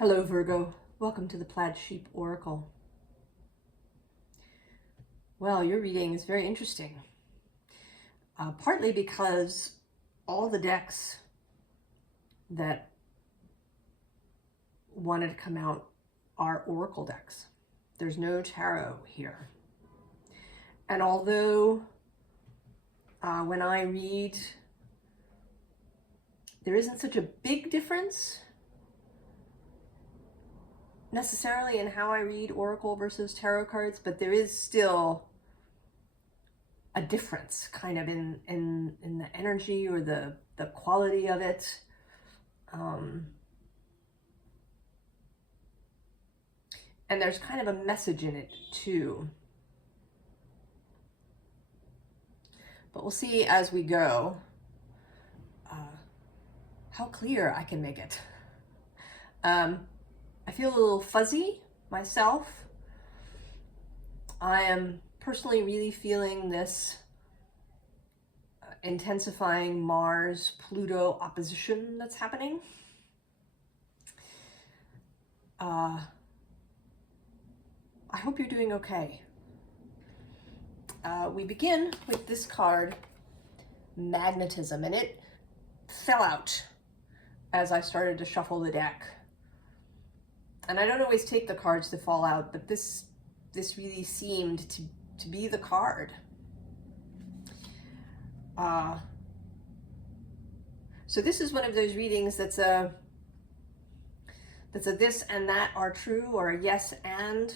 Hello, Virgo. Welcome to the Plaid Sheep Oracle. Well, your reading is very interesting, partly because all the decks that wanted to come out are oracle decks. There's no tarot here. And although when I read, there isn't such a big difference necessarily in how I read oracle versus tarot cards, but there is still a difference kind of in the energy or the quality of it. And there's kind of a message in it too. But we'll see as we go how clear I can make it. I feel a little fuzzy myself. I am personally really feeling this intensifying Mars-Pluto opposition that's happening. I hope you're doing okay. We begin with this card, Magnetism, and it fell out as I started to shuffle the deck. And I don't always take the cards that fall out, but this really seemed to be the card. So this is one of those readings that's a this and that are true, or a yes and.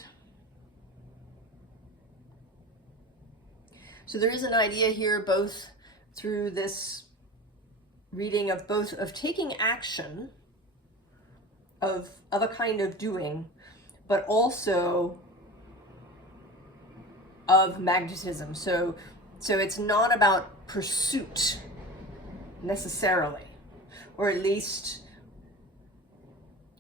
So there is an idea here, both through this reading of both of taking action, of a kind of doing, but also of magnetism. So it's not about pursuit necessarily, or at least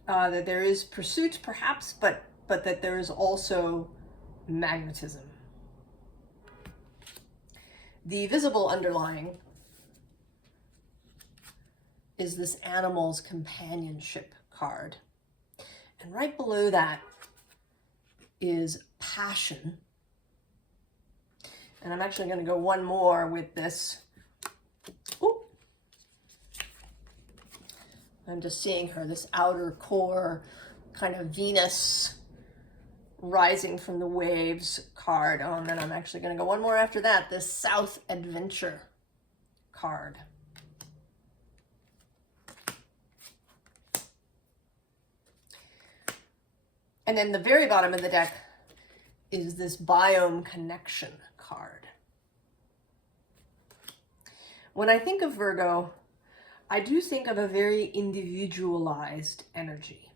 that there is pursuit perhaps, but that there is also magnetism. The visible underlying is this animal's companionship card. And right below that is passion. And I'm actually going to go one more with this. Ooh. I'm just seeing her, this outer core, kind of Venus rising from the waves card. Oh, and then I'm actually going to go one more after that, this South Adventure card. And then the very bottom of the deck is this Biome Connection card. When I think of Virgo, I do think of a very individualized energy.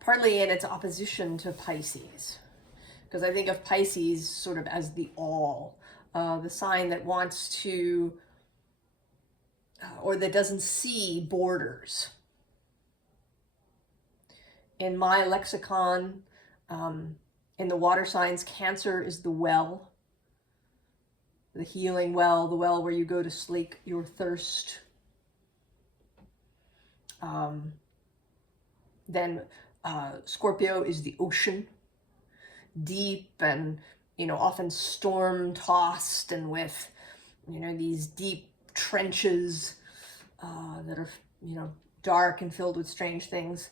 Partly in its opposition to Pisces, because I think of Pisces sort of as the all, the sign that wants to, or that doesn't see borders. In my lexicon, in the water signs, Cancer is the well, the healing well, the well where you go to slake your thirst. Then Scorpio is the ocean, deep and, often storm-tossed, and with, these deep trenches that are, dark and filled with strange things.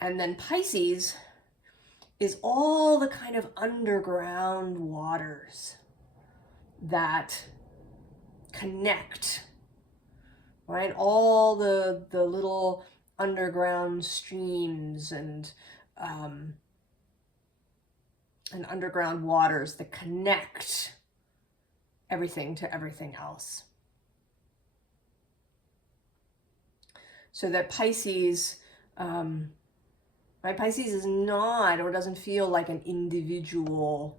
And then Pisces is all the kind of underground waters that connect, right? All the little underground streams and underground waters that connect everything to everything else. So that Pisces, right? Pisces is not, or doesn't feel like an individual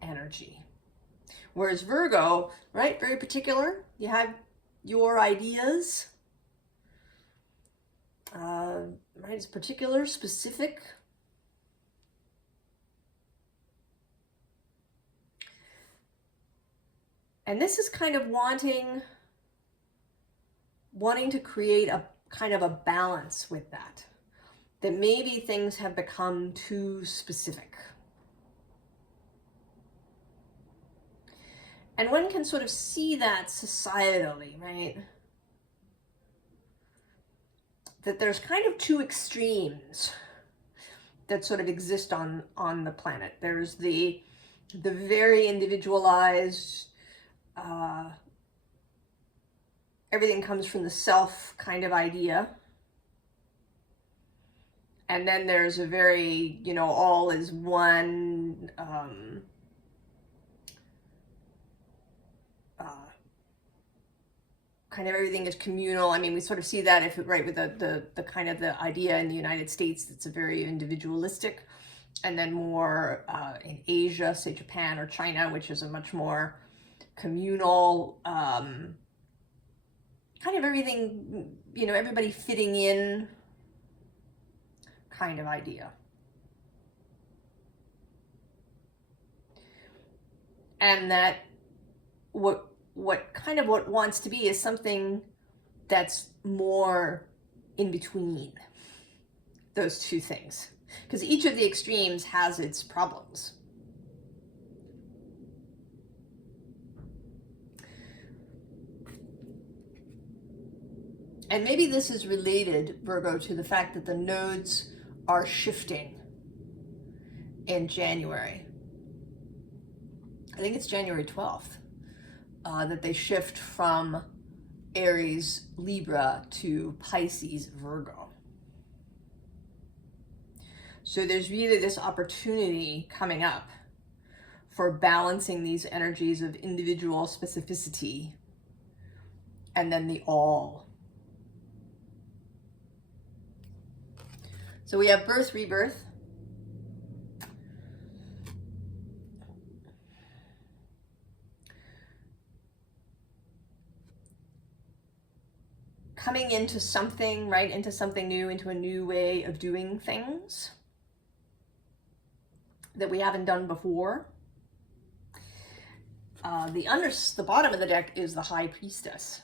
energy. Whereas Virgo, right, very particular. You have your ideas, right? It's particular, specific. And this is kind of wanting to create kind of a balance with that. That maybe things have become too specific. And one can sort of see that societally, right? That there's kind of two extremes that sort of exist on the planet. There's the very individualized, everything comes from the self kind of idea. And then there's a very, all is one, kind of everything is communal. I mean, we sort of see that right, with the kind of the idea in the United States, it's a very individualistic, and then more in Asia, say Japan or China, which is a much more communal, kind of everything, everybody fitting in kind of idea. And that what wants to be is something that's more in between those two things, because each of the extremes has its problems. And maybe this is related, Virgo, to the fact that the nodes are shifting in January. I think it's January 12th. That they shift from Aries, Libra to Pisces, Virgo. So there's really this opportunity coming up for balancing these energies of individual specificity and then the all. So we have birth, rebirth. Coming into something, right? Into something new, into a new way of doing things that we haven't done before. The bottom of the deck is the High Priestess.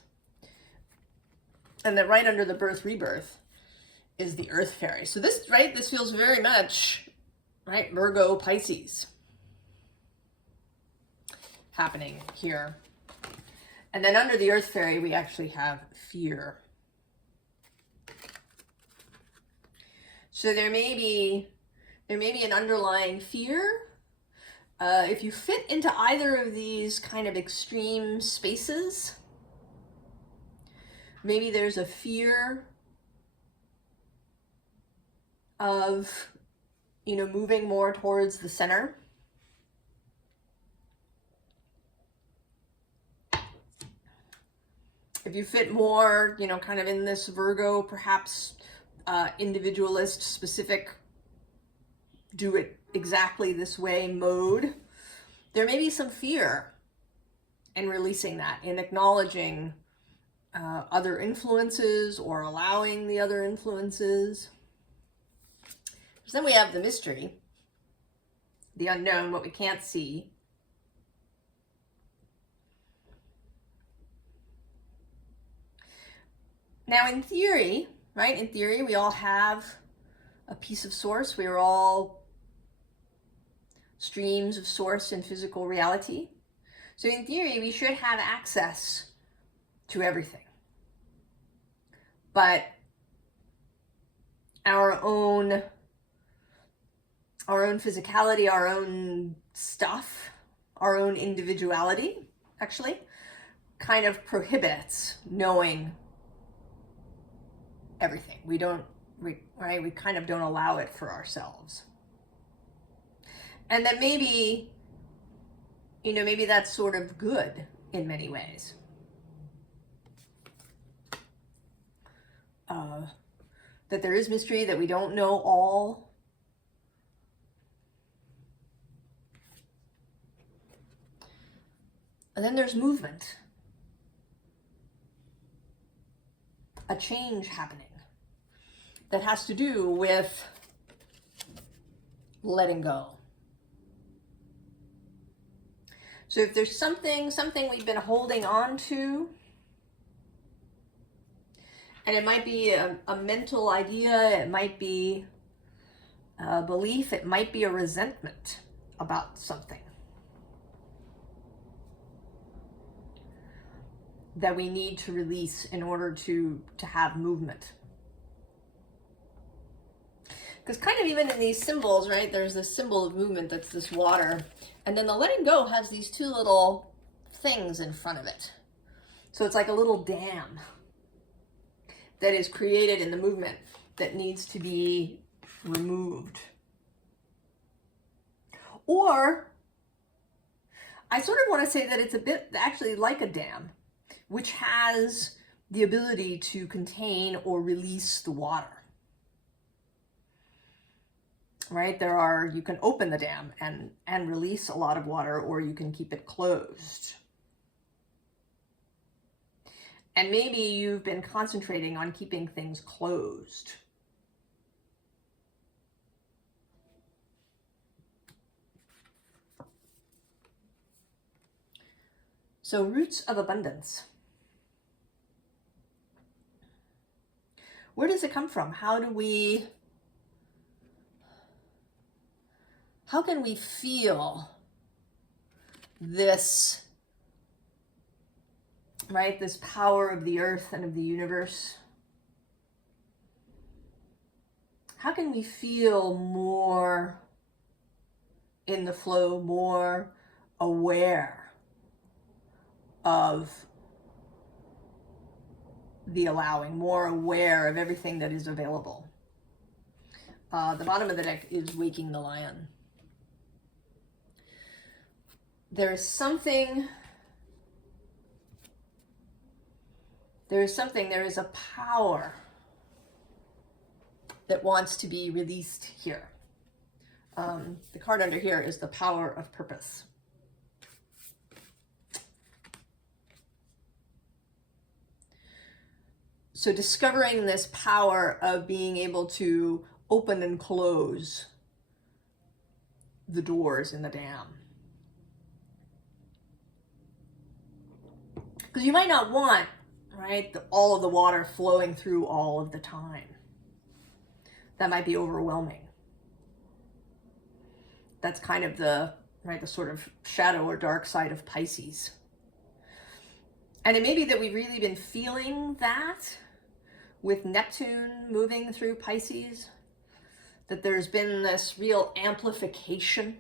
And then right under the birth, rebirth is the Earth Fairy. So this, right, this feels very much, right, Virgo, Pisces happening here. And then under the Earth Fairy, we actually have fear. So there may be an underlying fear. If you fit into either of these kind of extreme spaces, maybe there's a fear of, moving more towards the center. If you fit more, kind of in this Virgo, perhaps individualist, specific, do it exactly this way mode, there may be some fear in releasing that, in acknowledging other influences or allowing the other influences. So then we have the mystery, the unknown, what we can't see. Now in theory, right, in theory we all have a piece of source. We are all streams of source in physical reality. So in theory we should have access to everything. But our own physicality, our own stuff, our own individuality, actually, kind of prohibits knowing everything. We kind of don't allow it for ourselves. And that maybe, maybe that's sort of good in many ways. That there is mystery, that we don't know all. And then there's movement. A change happening that has to do with letting go. So if there's something we've been holding on to, And it might be a mental idea, it might be a belief, it might be a resentment about something that we need to release in order to have movement. Because kind of even in these symbols, right, there's this symbol of movement that's this water. And then the letting go has these two little things in front of it. So it's like a little dam that is created in the movement that needs to be removed. Or I sort of want to say that it's a bit actually like a dam, which has the ability to contain or release the water. Right? You can open the dam and release a lot of water, or you can keep it closed. And maybe you've been concentrating on keeping things closed. So, roots of abundance. Where does it come from? How can we feel this, right? This power of the earth and of the universe. How can we feel more in the flow, more aware of the allowing, more aware of everything that is available? The bottom of the deck is Waking the Lion. There is a power that wants to be released here. The card under here is the power of purpose. So discovering this power of being able to open and close the doors in the dam. Because you might not want, right, all of the water flowing through all of the time. That might be overwhelming. That's kind of the sort of shadow or dark side of Pisces. And it may be that we've really been feeling that with Neptune moving through Pisces, that there's been this real amplification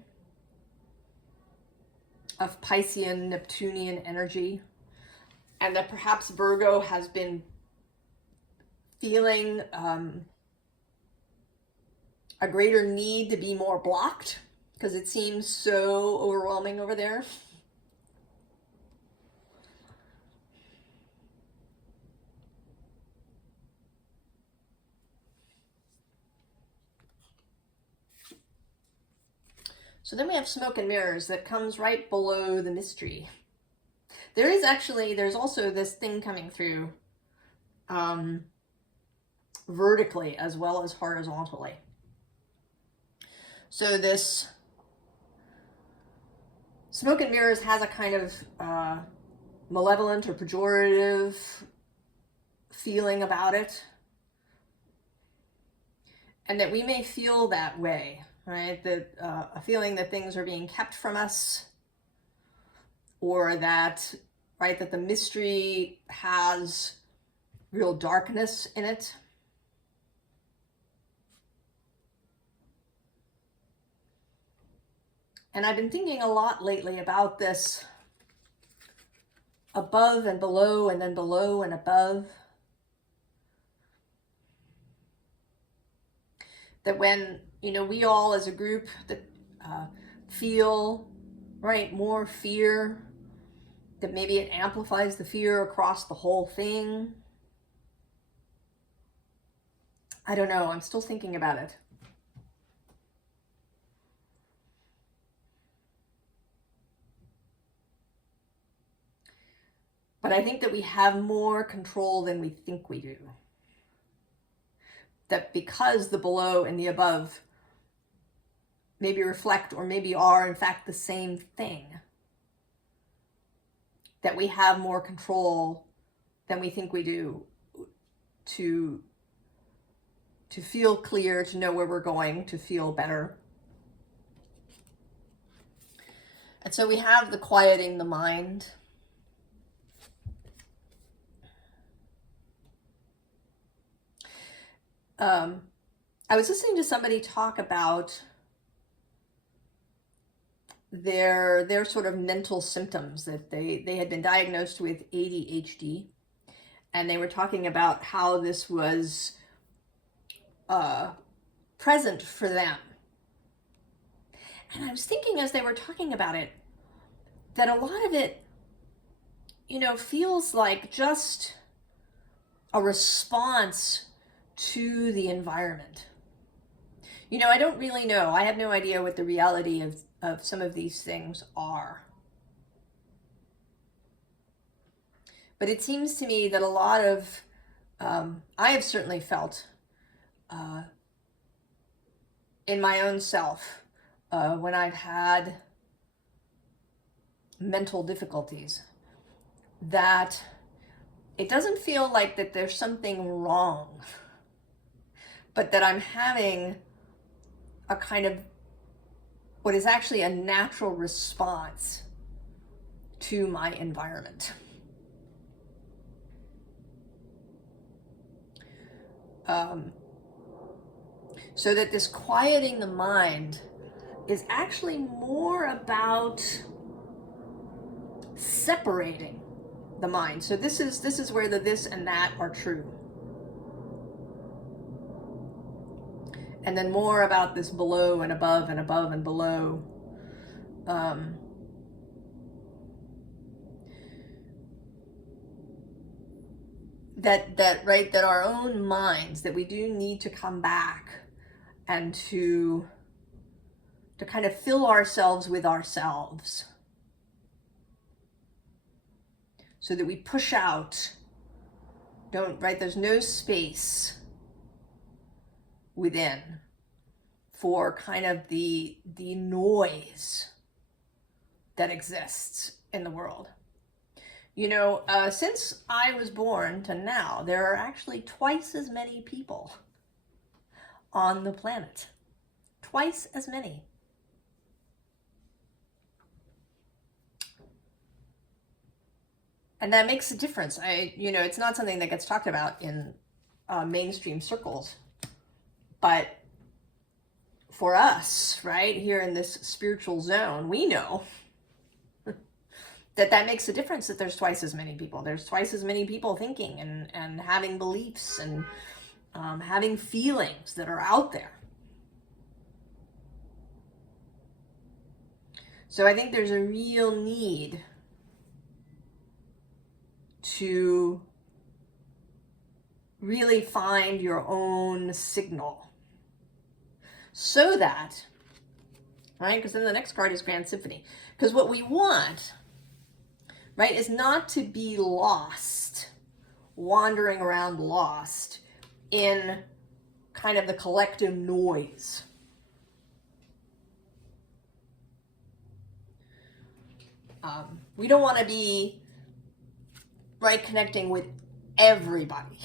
of Piscean, Neptunian energy, and that perhaps Virgo has been feeling a greater need to be more blocked because it seems so overwhelming over there. So then we have Smoke and Mirrors that comes right below the mystery. There's also this thing coming through vertically as well as horizontally. So this Smoke and Mirrors has a kind of malevolent or pejorative feeling about it. And that we may feel that way, right? That a feeling that things are being kept from us, or that, right, that the mystery has real darkness in it. And I've been thinking a lot lately about this above and below, and then below and above. That when, we all as a group that feel, right, more fear, that maybe it amplifies the fear across the whole thing. I don't know, I'm still thinking about it. But I think that we have more control than we think we do. That because the below and the above maybe reflect or maybe are in fact the same thing, that we have more control than we think we do to feel clear, to know where we're going, to feel better. And so we have the quieting the mind. I was listening to somebody talk about their sort of mental symptoms, that they had been diagnosed with ADHD, and they were talking about how this was present for them. And I was thinking as they were talking about it, that a lot of it, feels like just a response to the environment. I don't really know. I have no idea what the reality of some of these things are. But it seems to me that a lot of, I have certainly felt in my own self, when I've had mental difficulties, that it doesn't feel like that there's something wrong, but that I'm having a kind of what is actually a natural response to my environment. So that this quieting the mind is actually more about separating the mind. So this is where the this and that are true. And then more about this below and above and above and below. That our own minds, that we do need to come back and to kind of fill ourselves with ourselves, so that we push out, there's no space within for kind of the noise that exists in the world. Since I was born to now, there are actually twice as many people on the planet. Twice as many. And that makes a difference. It's not something that gets talked about in mainstream circles, but for us, right here in this spiritual zone, we know that makes a difference, that there's twice as many people. There's twice as many people thinking and having beliefs and having feelings that are out there. So I think there's a real need to really find your own signal, so that, right, because then the next card is Grand Symphony. Because what we want, right, is not to be lost, wandering around lost in kind of the collective noise. We don't want to be, right, connecting with everybody.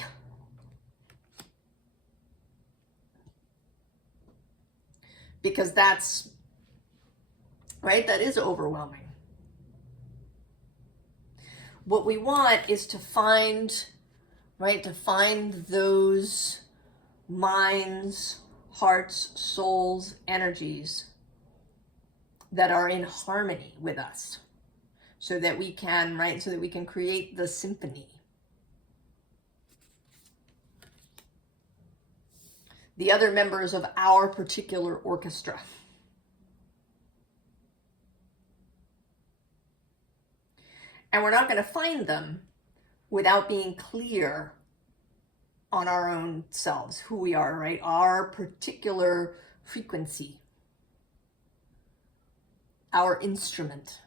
Because that's, right, that is overwhelming. What we want is to find, right, those minds, hearts, souls, energies that are in harmony with us, so that we can, right, so that we can create the symphony. The other members of our particular orchestra. And we're not going to find them without being clear on our own selves, who we are, right? Our particular frequency, our instrument,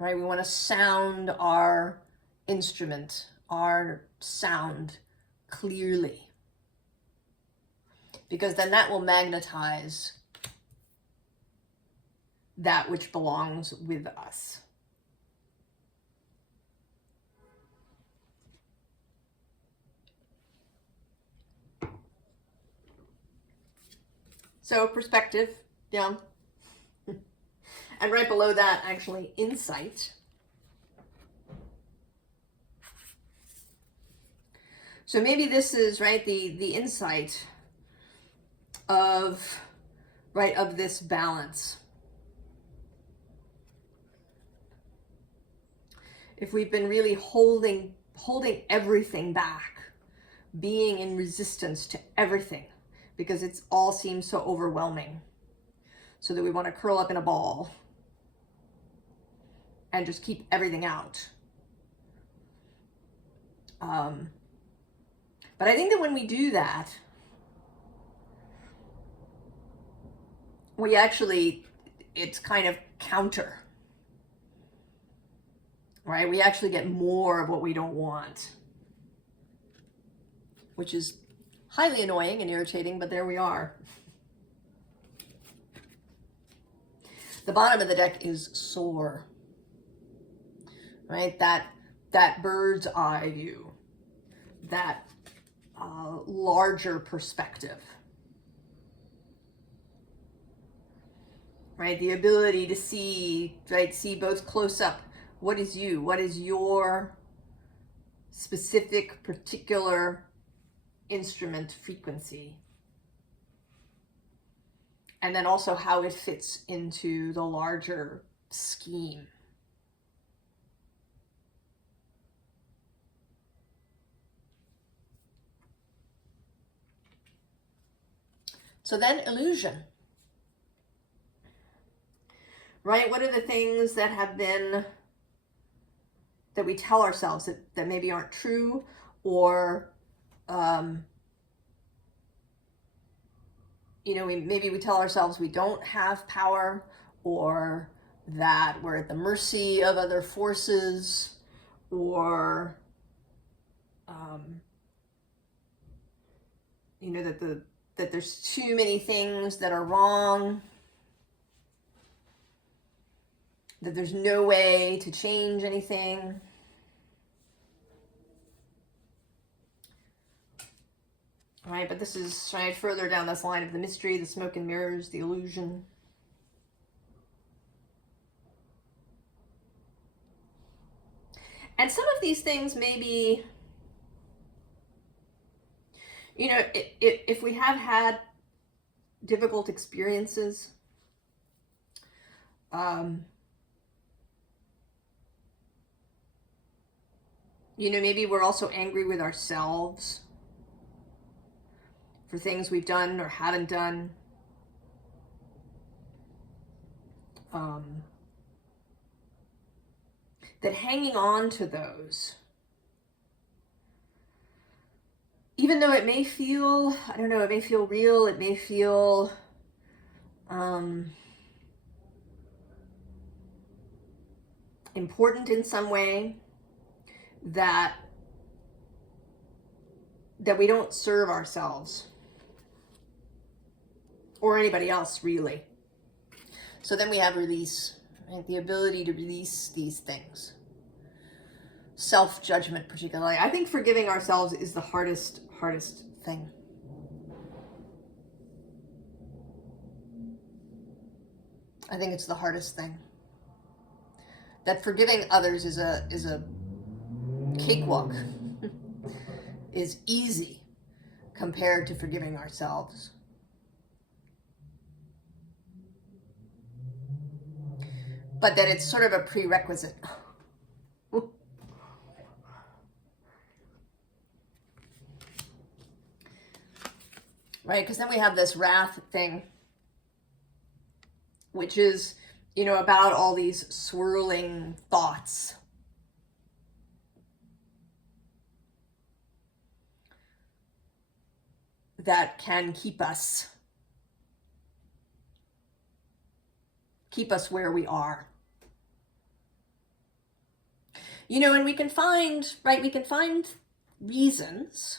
right? We want to sound our instrument, our sound clearly, because then that will magnetize that which belongs with us. So perspective, yeah. And right below that, actually, insight. So maybe this is, right, the insight of, right, of this balance. If we've been really holding everything back, being in resistance to everything, because it's all seems so overwhelming, so that we want to curl up in a ball and just keep everything out. But I think that when we do that, we actually, it's kind of counter, right? We actually get more of what we don't want, which is highly annoying and irritating, but there we are. The bottom of the deck is soar, right? That bird's eye view, that larger perspective, right? The ability to see, right? See both close up. What is you? What is your specific, particular instrument frequency? And then also how it fits into the larger scheme. So then illusion, right? What are the things that have been, that we tell ourselves that maybe aren't true, or, you know, maybe we tell ourselves we don't have power, or that we're at the mercy of other forces, or, you know, that there's too many things that are wrong, that there's no way to change anything. Right, but this is, right, further down this line of the mystery, the smoke and mirrors, the illusion. And some of these things maybe, you know, if we have had difficult experiences, you know, maybe we're also angry with ourselves for things we've done or haven't done. That hanging on to those, even though it may feel, I don't know, it may feel real, it may feel important in some way, that we don't serve ourselves or anybody else, really. So then we have release, right? The ability to release these things. Self-judgment, particularly. I think forgiving ourselves is the hardest thing. I think it's the hardest thing. That forgiving others is a cakewalk, is easy compared to forgiving ourselves. But that it's sort of a prerequisite. Right, because then we have this wrath thing, which is, you know, about all these swirling thoughts. That can keep us where we are. You know, and we can find, right, we can find reasons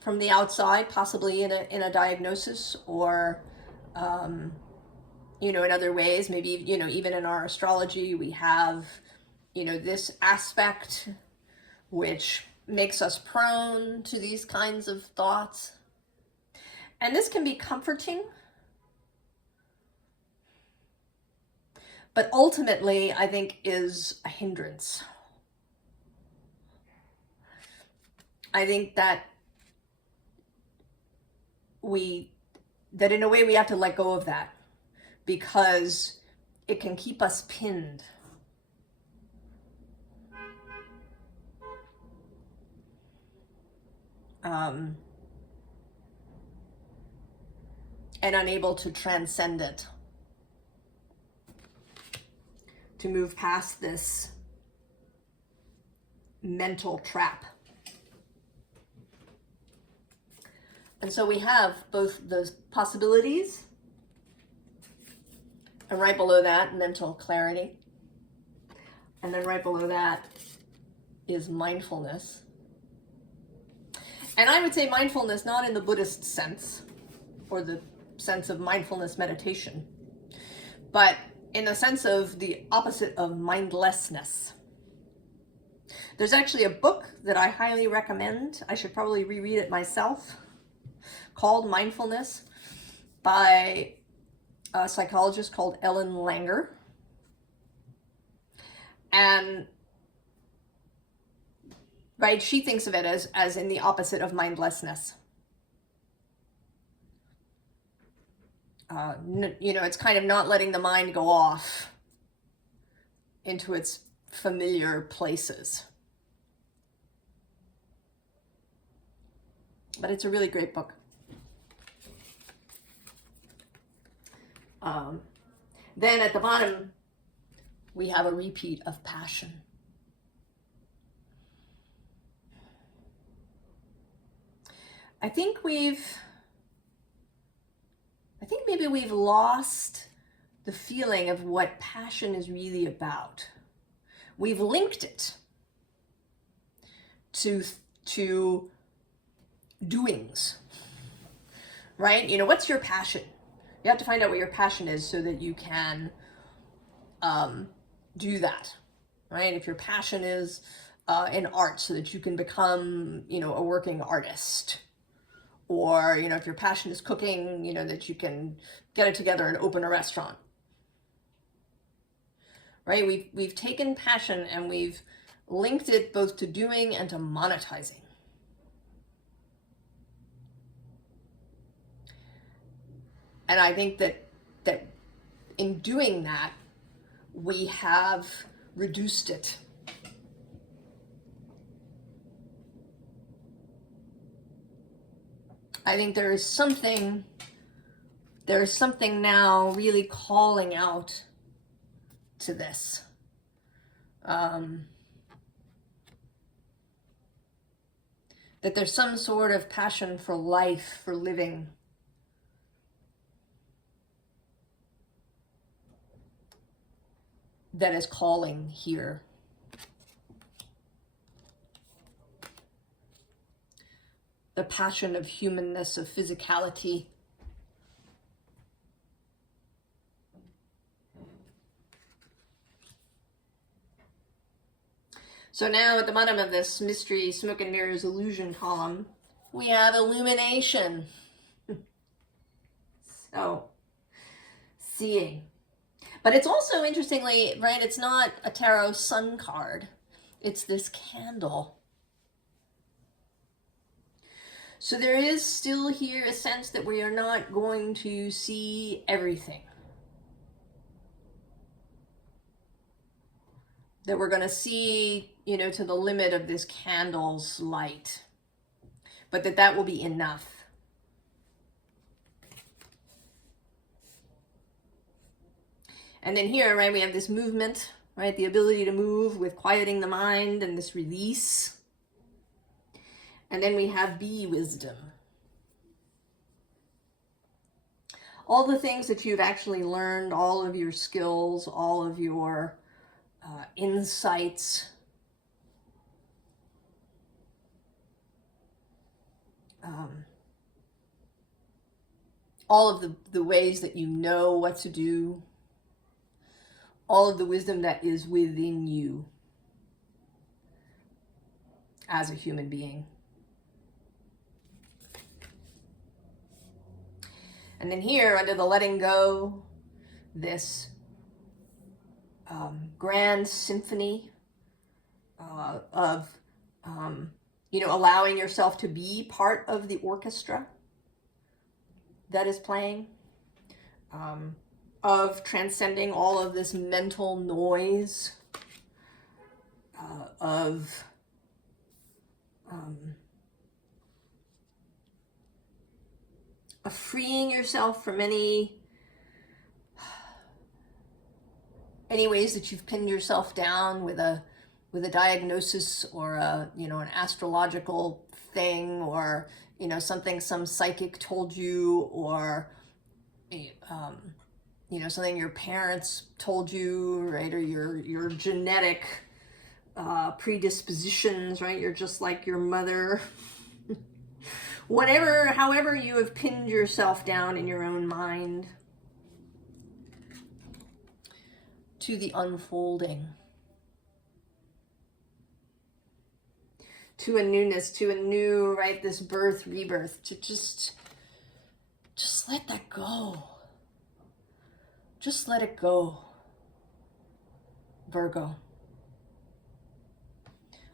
from the outside, possibly in a diagnosis, or, you know, in other ways, maybe, you know, even in our astrology, we have, you know, this aspect which makes us prone to these kinds of thoughts. And this can be comforting, but ultimately, I think, is a hindrance. I think that in a way we have to let go of that, because it can keep us pinned. And unable to transcend it, to move past this mental trap. And so we have both those possibilities, and right below that, mental clarity. And then right below that is mindfulness. And I would say mindfulness not in the Buddhist sense, or the sense of mindfulness meditation, but in the sense of the opposite of mindlessness. There's actually a book that I highly recommend. I should probably reread it myself, called Mindfulness, by a psychologist called Ellen Langer. And right, she thinks of it as in the opposite of mindlessness. It's kind of not letting the mind go off into its familiar places. But it's a really great book. Then at the bottom, we have a repeat of passion. I think maybe we've lost the feeling of what passion is really about. We've linked it to doings, right? What's your passion? You have to find out what your passion is so that you can do that, right? If your passion is in art, so that you can become, a working artist. Or, if your passion is cooking, that you can get it together and open a restaurant. Right? We've taken passion and we've linked it both to doing and to monetizing. And I think that in doing that, we have reduced it. I think there is something now really calling out to this. That there's some sort of passion for life, for living. That is calling here. The passion of humanness, of physicality. So now at the bottom of this mystery, smoke and mirrors, illusion column, we have illumination. So, seeing. But it's also, interestingly, right, it's not a tarot sun card. It's this candle. So there is still here a sense that we are not going to see everything. That we're going to see, to the limit of this candle's light. But that will be enough. And then here, right, we have this movement, right, the ability to move with quieting the mind and this release. And then we have be wisdom. All the things that you've actually learned, all of your skills, all of your insights, all of the ways that you know what to do, all of the wisdom that is within you as a human being. And then here, under the letting go, this grand symphony of, allowing yourself to be part of the orchestra that is playing, of transcending all of this mental noise, of freeing yourself from any ways that you've pinned yourself down with a diagnosis or an astrological thing, or something some psychic told you, or something your parents told you, right? Or your genetic predispositions, right? You're just like your mother. However you have pinned yourself down in your own mind, to the unfolding, to a newness, to a new, right, this birth, rebirth, to just let that go. Just let it go, Virgo.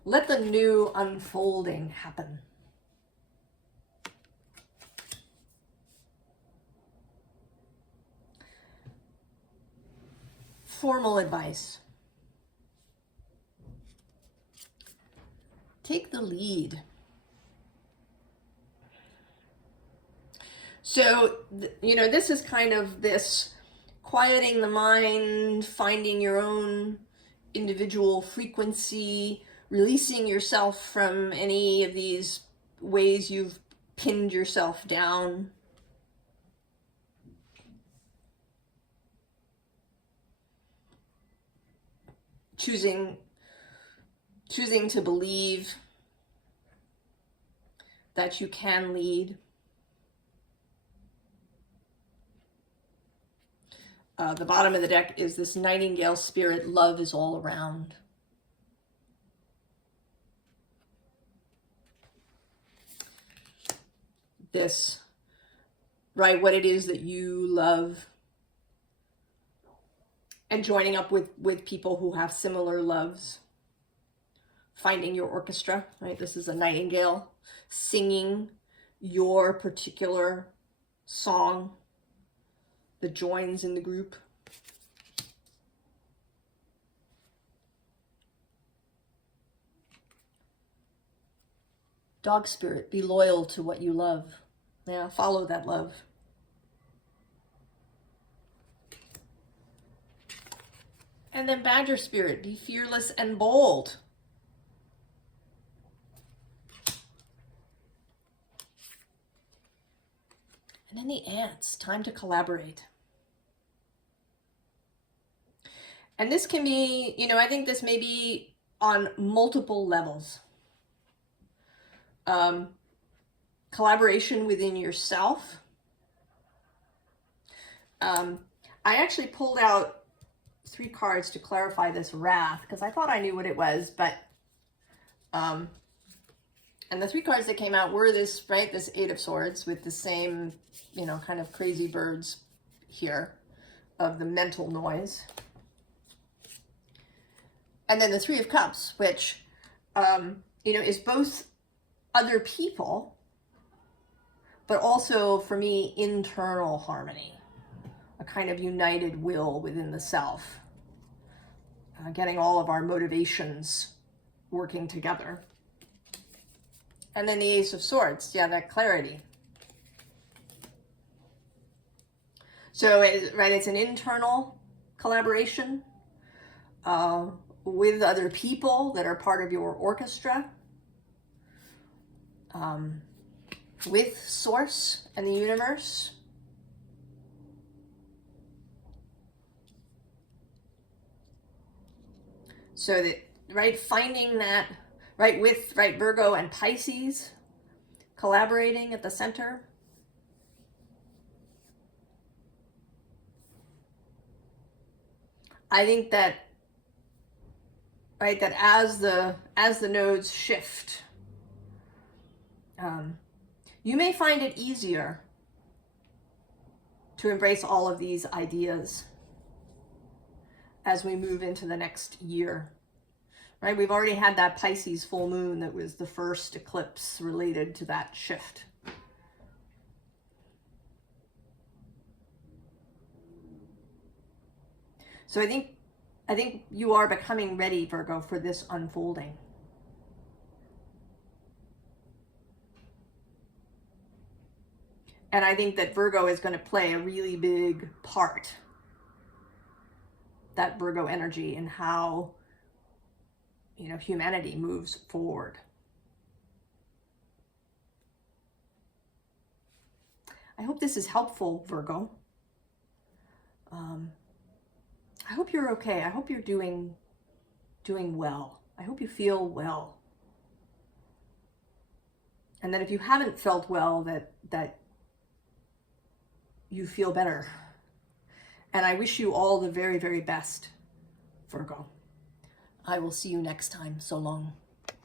Let the new unfolding happen. Formal advice. Take the lead. So, this is kind of this quieting the mind, finding your own individual frequency, releasing yourself from any of these ways you've pinned yourself down. Choosing to believe that you can lead. The bottom of the deck is this nightingale spirit. Love is all around. This, right, what it is that you love, and joining up with people who have similar loves. Finding your orchestra, right? This is a nightingale singing your particular song that joins in the group. Dog spirit, be loyal to what you love. Yeah, follow that love. And then badger spirit, be fearless and bold. And then the ants, time to collaborate. And this can be, I think this may be on multiple levels. Collaboration within yourself. I actually pulled out 3 cards to clarify this wrath, because I thought I knew what it was, but and the 3 cards that came out were this 8 of Swords with the same, kind of crazy birds here of the mental noise. And then the 3 of Cups, which, is both other people, but also, for me, internal harmony. A kind of united will within the self. Getting all of our motivations working together. And then the Ace of Swords, yeah, that clarity. So, it's an internal collaboration with other people that are part of your orchestra, with Source and the universe. So that, finding that, with, Virgo and Pisces collaborating at the center. I think that, that as the nodes shift, you may find it easier to embrace all of these ideas as we move into the next year. Right? We've already had that Pisces full moon that was the first eclipse related to that shift. So I think you are becoming ready, Virgo, for this unfolding. And I think that Virgo is going to play a really big part, that Virgo energy, in how, you know, humanity moves forward. I hope this is helpful, Virgo. I hope you're okay. I hope you're doing well. I hope you feel well. And that if you haven't felt well, that you feel better. And I wish you all the very, very best, Virgo. I will see you next time. So long.